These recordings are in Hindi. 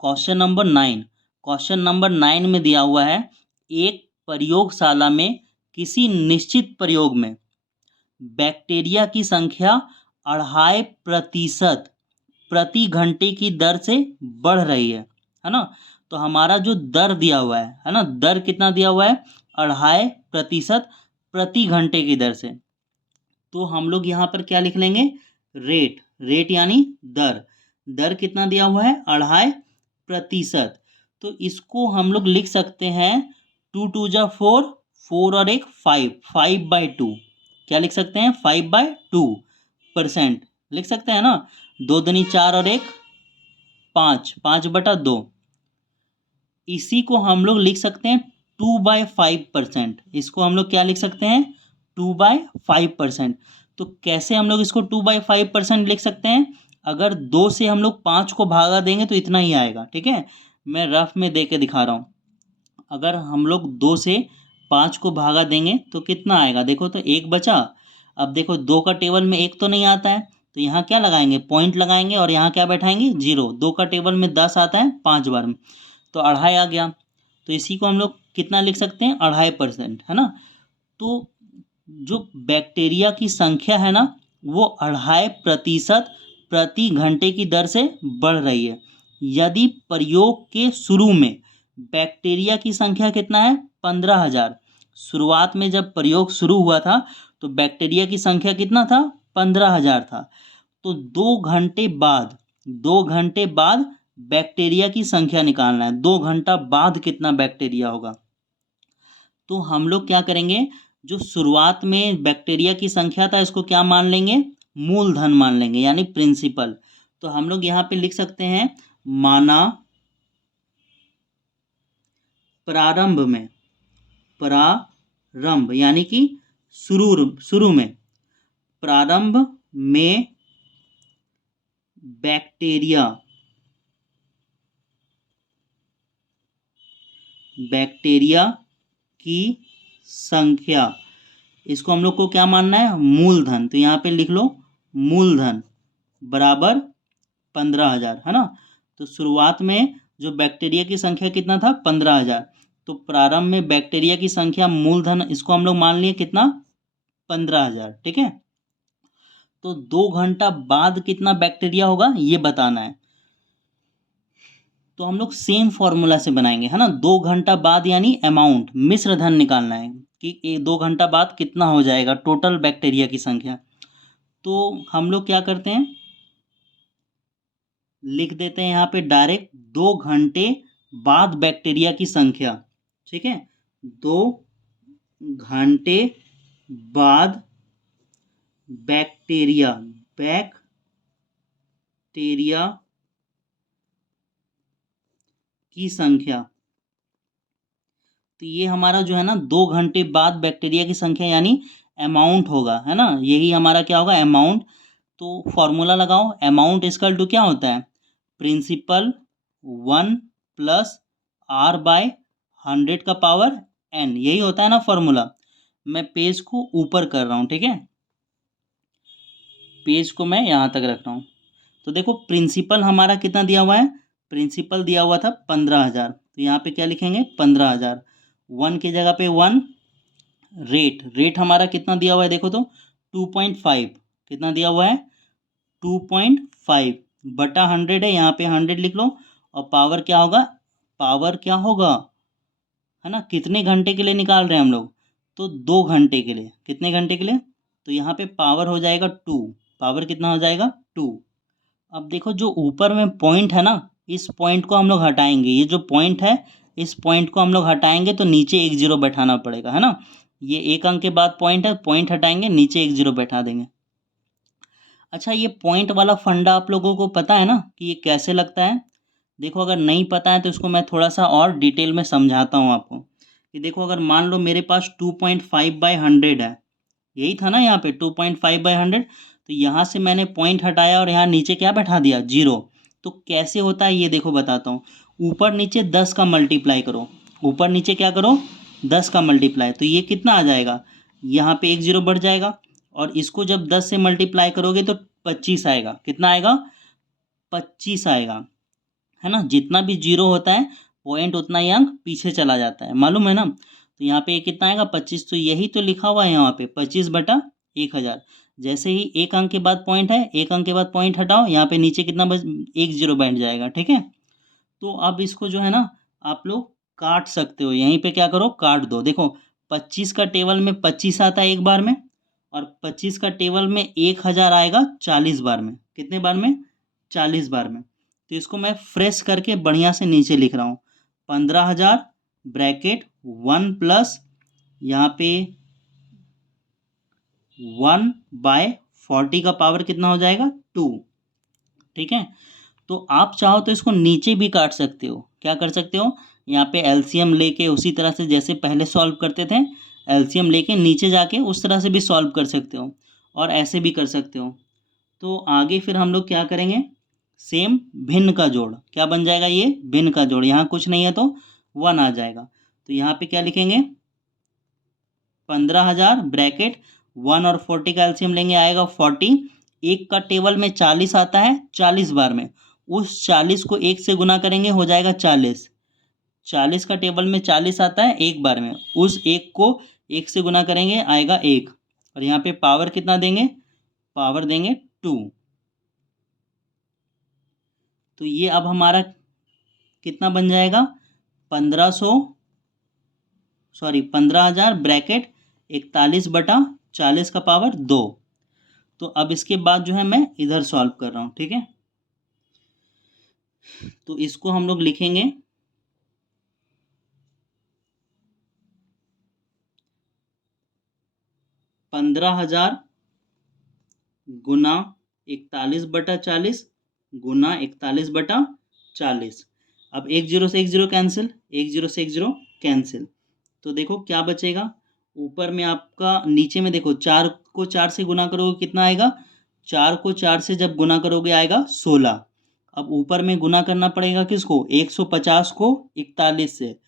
क्वेश्चन नंबर 9 में दिया हुआ है, एक प्रयोगशाला में किसी निश्चित प्रयोग में बैक्टीरिया की संख्या 2.5% प्रति घंटे की दर से बढ़ रही है ना। तो हमारा जो दर दिया हुआ है ना, दर कितना दिया हुआ है, 2.5% प्रति घंटे की दर से। तो हम लोग यहाँ पर क्या लिख लेंगे, रेट यानी दर कितना दिया हुआ है, 2.5%। तो इसको हम लोग लिख सकते हैं 2 2 जा 4, 4 और 1 5, 5/2। क्या लिख सकते हैं, 5/2% लिख सकते हैं ना। 2 दूनी 4 और 1 5, 5/2। इसी को हम लोग लिख सकते हैं 2/5%। इसको हम लोग क्या लिख सकते हैं, 2/5%। तो कैसे हम लोग इसको 2/5% लिख सकते हैं, अगर 2 से हम लोग 5 को भागा देंगे तो इतना ही आएगा। ठीक है, मैं रफ में दे के दिखा रहा हूँ। अगर हम लोग 2 से 5 को भागा देंगे तो कितना आएगा, देखो तो 1 बचा। अब देखो 2 का टेबल में 1 तो नहीं आता है, तो यहाँ क्या लगाएंगे, पॉइंट लगाएंगे और यहाँ क्या बैठाएंगे, 0। 2 का टेबल में 10 आता है 5 बार में, तो 2.5 आ गया। तो इसी को हम लोग कितना लिख सकते हैं, 2.5%, है ना। तो जो बैक्टीरिया की संख्या है ना, वो 2.5% प्रति घंटे की दर से बढ़ रही है। यदि प्रयोग के शुरू में बैक्टीरिया की संख्या कितना है, 15,000। शुरुआत में जब प्रयोग शुरू हुआ था तो बैक्टीरिया की संख्या कितना था, 15,000 था। तो 2 घंटे बाद बैक्टीरिया की संख्या निकालना है। 2 घंटा बाद कितना बैक्टीरिया होगा। तो हम लोग क्या करेंगे, जो शुरुआत में बैक्टीरिया की संख्या था इसको क्या मान लेंगे, मूलधन मान लेंगे, यानी प्रिंसिपल। तो हम लोग यहाँ पे लिख सकते हैं, माना प्रारंभ यानी कि शुरू में, प्रारंभ में बैक्टीरिया की संख्या, इसको हम लोग को क्या मानना है, मूलधन। तो यहाँ पे लिख लो मूलधन बराबर 15,000, है ना। तो शुरुआत में जो बैक्टीरिया की संख्या कितना था, 15,000। तो प्रारंभ में बैक्टीरिया की संख्या मूलधन, इसको हम लोग मान लिए कितना, 15,000। ठीक है, तो 2 घंटा बाद कितना बैक्टीरिया होगा ये बताना है। तो हम लोग सेम फॉर्मूला से बनाएंगे, है ना। 2 घंटा बाद यानी अमाउंट, मिश्र धन निकालना है कि 2 घंटा बाद कितना हो जाएगा टोटल बैक्टीरिया की संख्या। तो हम लोग क्या करते हैं, लिख देते हैं यहाँ पे डायरेक्ट 2 घंटे बाद बैक्टीरिया की संख्या। ठीक है, 2 घंटे बाद बैक्टीरिया की संख्या। तो ये हमारा जो है ना, 2 घंटे बाद बैक्टीरिया की संख्या यानी अमाउंट होगा, है ना। यही हमारा क्या होगा, अमाउंट। तो फॉर्मूला लगाओ, अमाउंट इक्वल टू क्या होता है, प्रिंसिपल 1 + R/100 का पावर n, यही होता है ना फॉर्मूला। मैं पेज को ऊपर कर रहा हूँ, ठीक है, पेज को मैं यहाँ तक रख रहा हूँ। तो देखो प्रिंसिपल हमारा कितना दिया हुआ है, प्रिंसिपल दिया हुआ था 15,000। तो यहाँ पे क्या लिखेंगे, 15,000। 1 की जगह पे 1। रेट हमारा कितना दिया हुआ है, देखो तो 2.5। कितना दिया हुआ है, 2.5 बटा 100 है, यहाँ पे 100 लिख लो। और पावर क्या होगा, है ना, कितने घंटे के लिए निकाल रहे हैं हम लोग, तो 2 घंटे के लिए। कितने घंटे के लिए, तो यहाँ पे पावर हो जाएगा 2। पावर कितना हो जाएगा, 2। अब देखो जो ऊपर में पॉइंट है ना, इस पॉइंट को हम लोग हटाएंगे। ये जो पॉइंट है, इस पॉइंट को हम लोग हटाएंगे तो नीचे 1 0 बैठाना पड़ेगा, है ना। ये 1 अंक के बाद पॉइंट है, पॉइंट हटाएंगे, नीचे 1 0 बैठा देंगे। अच्छा, ये पॉइंट वाला फंडा आप लोगों को पता है ना कि ये कैसे लगता है। देखो अगर नहीं पता है तो इसको मैं थोड़ा सा और डिटेल में समझाता हूँ आपको। कि देखो अगर मान लो मेरे पास 2.5/100 है, यही था ना यहाँ पे 2.5/100। तो यहाँ से मैंने पॉइंट हटाया और यहाँ नीचे क्या बैठा दिया, 0। तो कैसे होता है ये देखो बताता हूँ। ऊपर नीचे 10 का मल्टीप्लाई करो, ऊपर नीचे क्या करो, 10 का मल्टीप्लाई। तो ये कितना आ जाएगा, यहाँ पे 1 0 बढ़ जाएगा। और इसको जब 10 से मल्टीप्लाई करोगे तो 25 आएगा। कितना आएगा, 25 आएगा, है ना, जितना भी जीरो होता है पॉइंट उतना ही अंक पीछे चला जाता है, मालूम है ना। तो यहाँ पे कितना आएगा 25, तो यही तो लिखा हुआ है यहाँ पे 25/1000। जैसे ही एक अंक के बाद पॉइंट है, एक अंक के बाद पॉइंट हटाओ, यहाँ पे नीचे कितना बच, एक जीरो बैठ जाएगा, ठीक है। तो अब इसको जो है ना आप लोग काट सकते हो, यहीं पे क्या करो काट दो। देखो 25 का टेबल में 25 आता है एक बार में, और 25 का टेबल में 1000 आएगा 40 बार में। कितने बार में? 40 बार में। तो इसको मैं फ्रेश करके बढ़िया से नीचे लिख रहा हूँ, 15,000 ब्रैकेट 1 प्लस यहाँ पे 1/40 का पावर कितना हो जाएगा 2, ठीक है। तो आप चाहो तो इसको नीचे भी काट सकते हो, क्या कर सकते हो, यहाँ पे एलसीएम लेके उसी तरह से जैसे पहले सॉल्व करते थे, एलसीएम लेके नीचे जाके उस तरह से भी सॉल्व कर सकते हो, और ऐसे भी कर सकते हो। तो आगे फिर हम लोग क्या करेंगे, सेम भिन्न का जोड़, क्या बन जाएगा ये भिन्न का जोड़, यहाँ कुछ नहीं है तो 1 आ जाएगा। तो यहाँ पे क्या लिखेंगे 15,000 ब्रैकेट 1 और 40 का एलसीएम लेंगे, आएगा 40। एक का टेबल में 40 आता है 40 बार में, उस 40 को एक से गुना करेंगे हो जाएगा 40। 40 का टेबल में 40 आता है एक बार में, उस एक को एक से गुना करेंगे आएगा एक, और यहाँ पे पावर कितना देंगे, पावर देंगे 2। तो ये अब हमारा कितना बन जाएगा 1500, सॉरी 15,000 ब्रैकेट 41/40 का पावर 2। तो अब इसके बाद जो है मैं इधर सॉल्व कर रहा हूँ, ठीक है। तो इसको हम लोग लिखेंगे 15,000 गुना 41/40 गुना 41/40। अब एक जीरो से एक जीरो कैंसिल, एक जीरो से एक जीरो कैंसिल। तो देखो क्या बचेगा, ऊपर में आपका, नीचे में देखो 4 को 4 से गुना करोगे कितना आएगा, 4 को 4 से जब गुना करोगे आएगा 16। अब ऊपर में गुना करना पड़ेगा किसको, 150 को 41 से,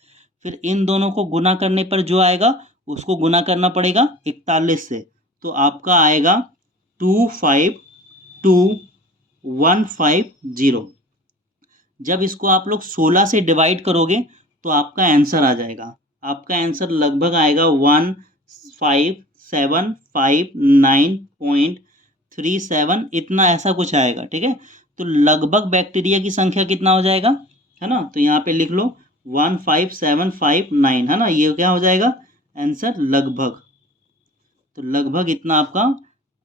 फिर इन दोनों को गुना करने पर जो आएगा उसको गुना करना पड़ेगा 41 से। तो आपका आएगा 252150। जब इसको आप लोग 16 से डिवाइड करोगे तो आपका आंसर आ जाएगा, आपका आंसर लगभग आएगा 15,759.37, इतना ऐसा कुछ आएगा, ठीक है। तो लगभग बैक्टीरिया की संख्या कितना हो जाएगा, है ना, तो यहाँ पे लिख लो 15,759, है ना, ये क्या हो जाएगा आंसर लगभग। तो लगभग इतना आपका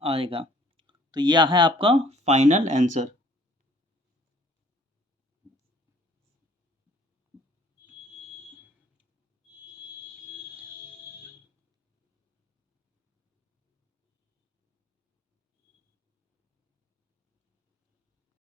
आएगा। तो यह है आपका फाइनल आंसर।